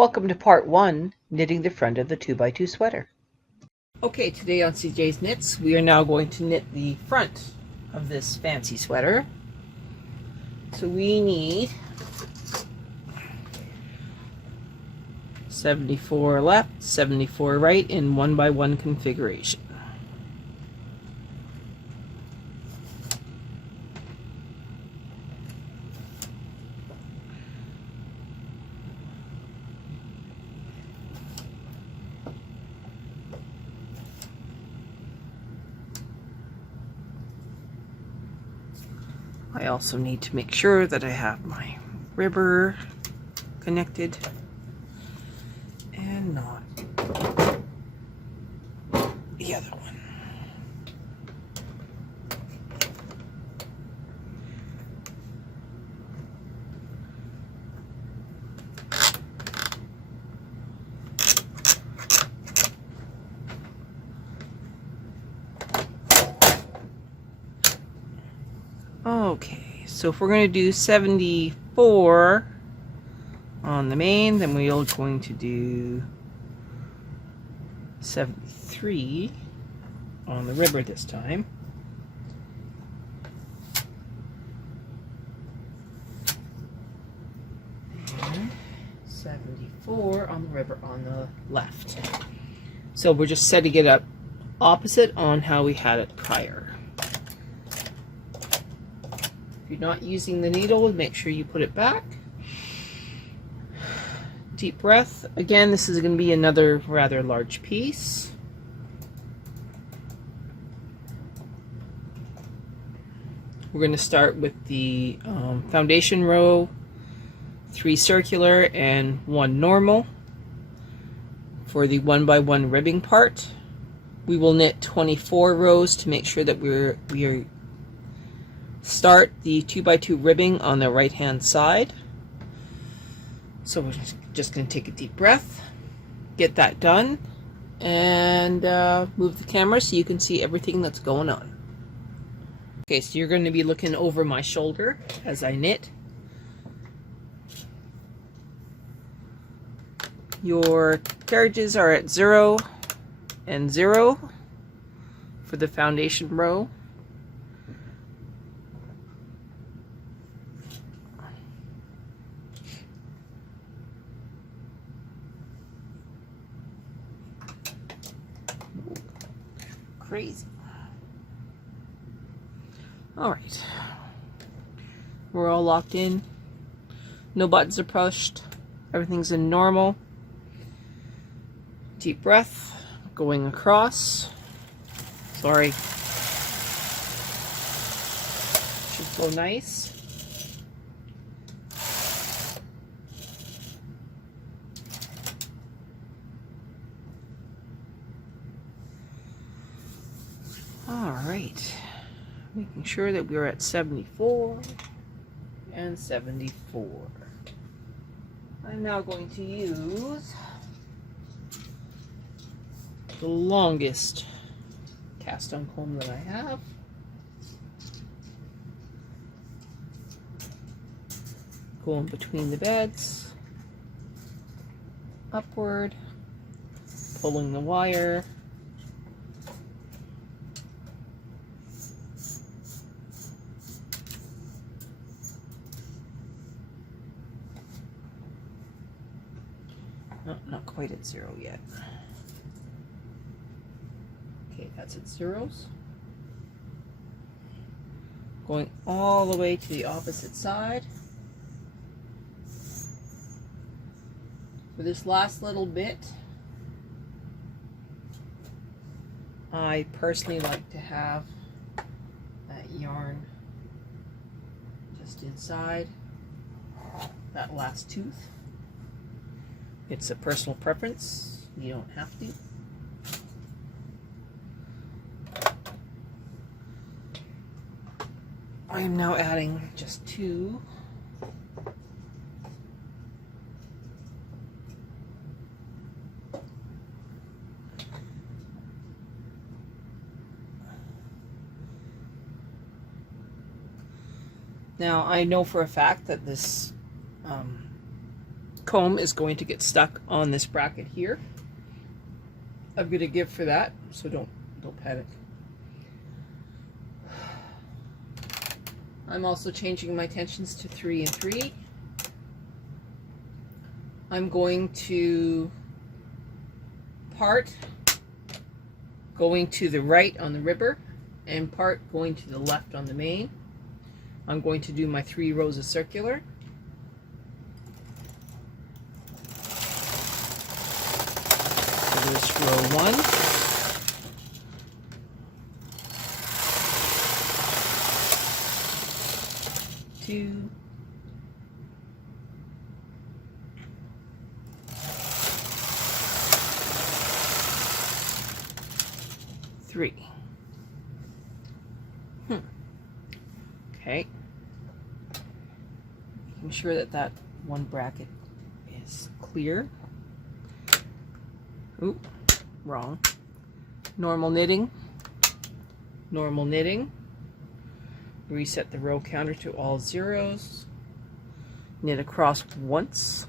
Welcome to part 1, knitting the front of the 2x2 sweater. Okay, today on CJ's Knits, we are now going to knit the front of this fancy sweater. So we need 74 left, 74 right in 1x1 configuration. I also need to make sure that I have my ribber connected and not the other one. Okay, so if we're going to do 74 on the main, then we are going to do 73 on the ribber this time. And 74 on the ribber on the left. So we're just setting it up opposite on how we had it prior. If you're not using the needle, make sure you put it back. Deep breath. Again, this is going to be another rather large piece. We're going to start with the foundation row, 3 circular and 1 normal. For the 1x1 ribbing part, we will knit 24 rows to make sure that we are start the 2x2 ribbing on the right hand side. So we're just going to take a deep breath, get that done, and move the camera so you can see everything that's going on. Okay, so you're going to be looking over my shoulder as I knit. Your carriages are at 0 and 0 for the foundation row. Crazy. All right, we're all locked in. No buttons are pushed. Everything's in normal. Deep breath, going across. Sorry. Should flow nice. All right, making sure that we're at 74 and 74. I'm now going to use the longest cast on comb that I have. Going between the beds, upward, pulling the wire. No, not quite at 0 yet. Okay, that's at 0s. Going all the way to the opposite side. For this last little bit, I personally like to have that yarn just inside that last tooth. It's a personal preference. You don't have to. I am now adding just 2. Now I know for a fact that this comb is going to get stuck on this bracket here. I'm going to give for that, so don't panic. I'm also changing my tensions to 3 and 3. I'm going to part going to the right on the ribber and part going to the left on the main. I'm going to do my 3 rows of circular. So there's row 1. Two. 3. Okay. Making sure that that one bracket is clear. Ooh, wrong. Normal knitting. Normal knitting. Reset the row counter to all zeros. Knit across once.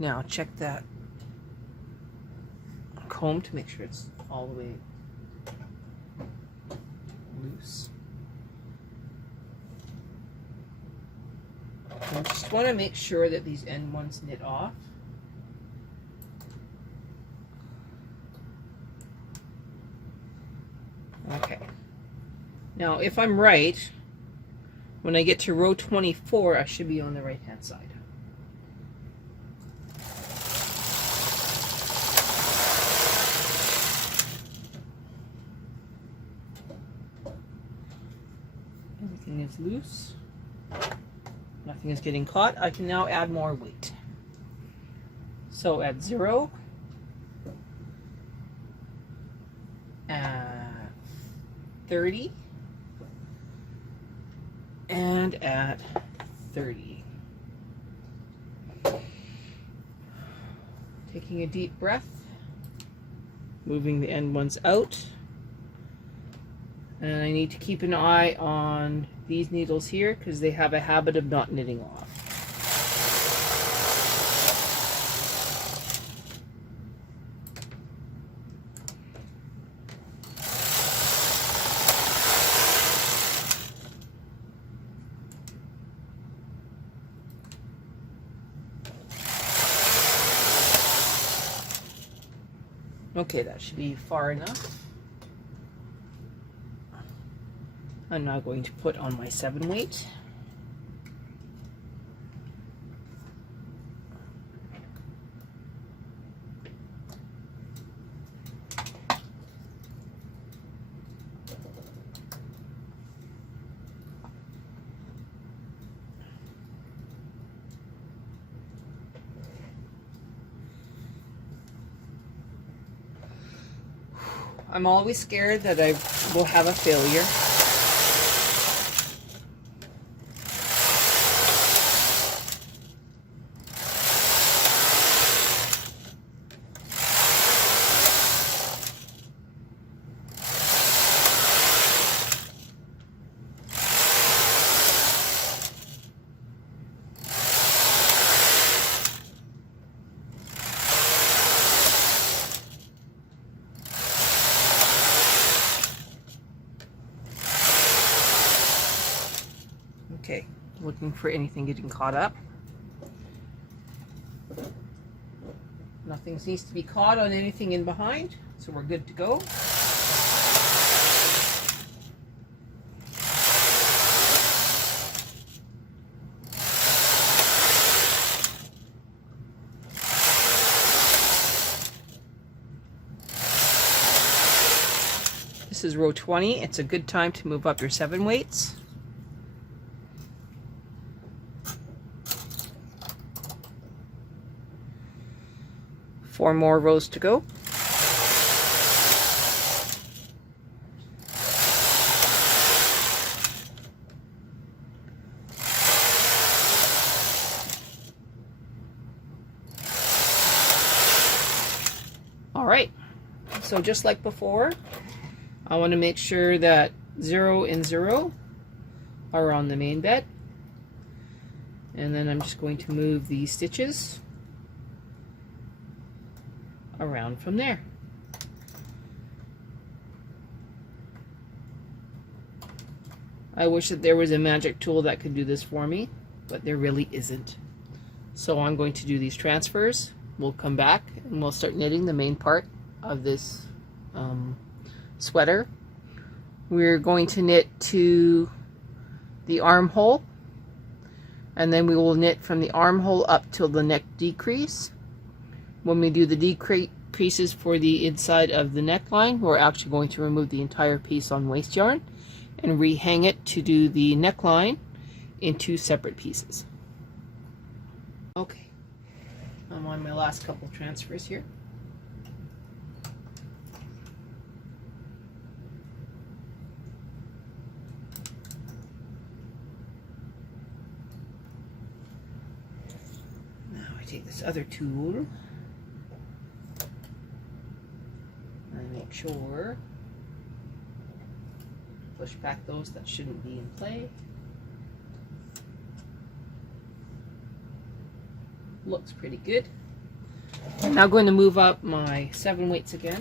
Now check that comb to make sure it's all the way loose. I just want to make sure that these end ones knit off. Okay. Now if I'm right, when I get to row 24, I should be on the right hand side. Everything is loose. Nothing is getting caught. I can now add more weight. So at 0, at 30, and at 30. Taking a deep breath, moving the end ones out. And I need to keep an eye on these needles here because they have a habit of not knitting off. Okay, that should be far enough. I'm now going to put on my 7 weight. I'm always scared that I will have a failure. Okay, looking for anything getting caught up. Nothing needs to be caught on anything in behind, so we're good to go. This is row 20. It's a good time to move up your 7 weights. Four more rows to go. All right, so just like before, I want to make sure that 0 and 0 are on the main bed. And then I'm just going to move these stitches around from there. I wish that there was a magic tool that could do this for me, but there really isn't. So I'm going to do these transfers. We'll come back and we'll start knitting the main part of this sweater. We're going to knit to the armhole, and then we will knit from the armhole up till the neck decrease. When we do the decreases for the inside of the neckline, we're actually going to remove the entire piece on waste yarn and rehang it to do the neckline in 2 separate pieces. Okay, I'm on my last couple transfers here. Now I take this other tool and make sure push back those that shouldn't be in play. Looks pretty good. I'm now going to move up my 7 weights again.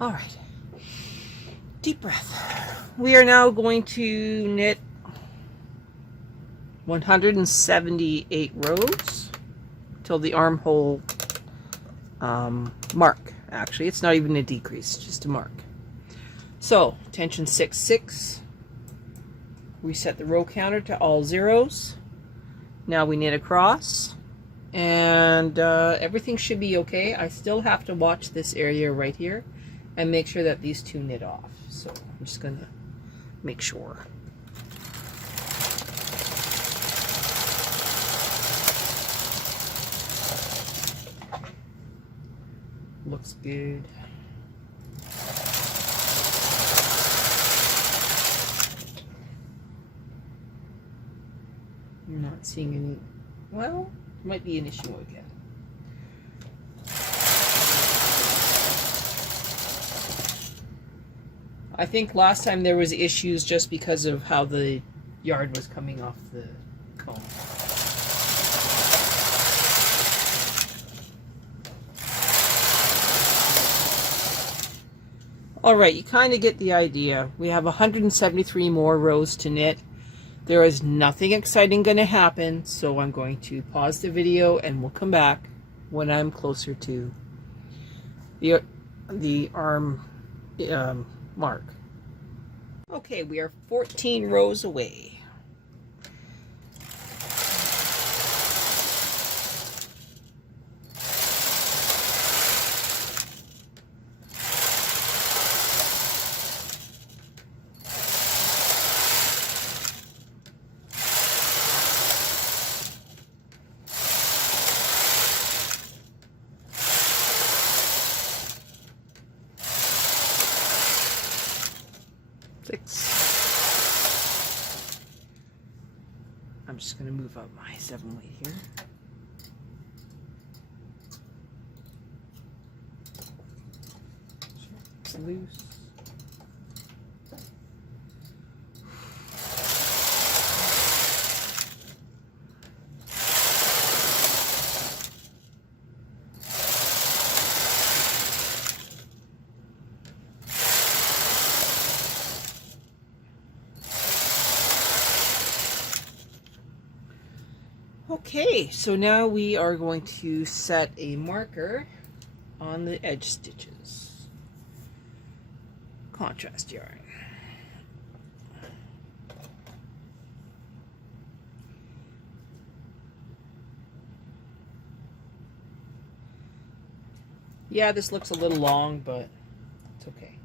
All right, deep breath. We are now going to knit 178 rows till the armhole mark. Actually, it's not even a decrease, just a mark. So tension 6 6. We set the row counter to all zeros. Now we knit across, and everything should be okay. I still have to watch this area right here and make sure that these 2 knit off. So I'm just gonna make sure. Looks good. I'm not seeing any, well, might be an issue again. I think last time there was issues just because of how the yard was coming off the comb. Alright, you kind of get the idea. We have 173 more rows to knit. There is nothing exciting going to happen, so I'm going to pause the video and we'll come back when I'm closer to the arm mark. Okay, we are 14 rows away. I'm just going to move up my 7 weight here. It's loose. Okay, so now we are going to set a marker on the edge stitches. Contrast yarn. Yeah, this looks a little long, but it's okay.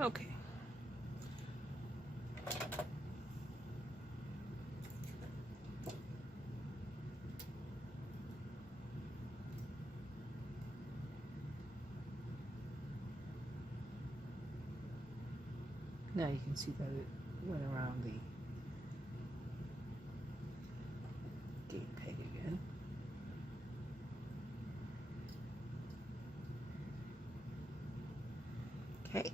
Okay. Now you can see that it went around the gate peg again. Okay.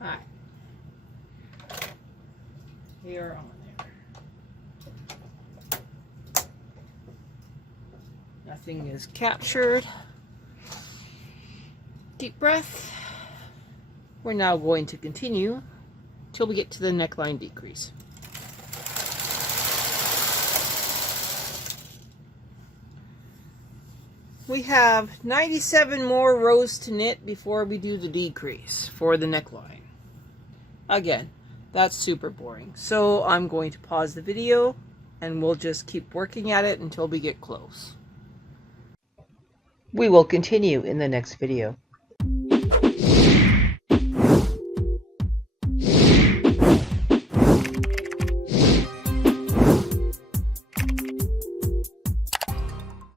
Alright. We are on there. Nothing is captured. Deep breath. We're now going to continue till we get to the neckline decrease. We have 97 more rows to knit before we do the decrease for the neckline. Again, that's super boring. So I'm going to pause the video and we'll just keep working at it until we get close. We will continue in the next video.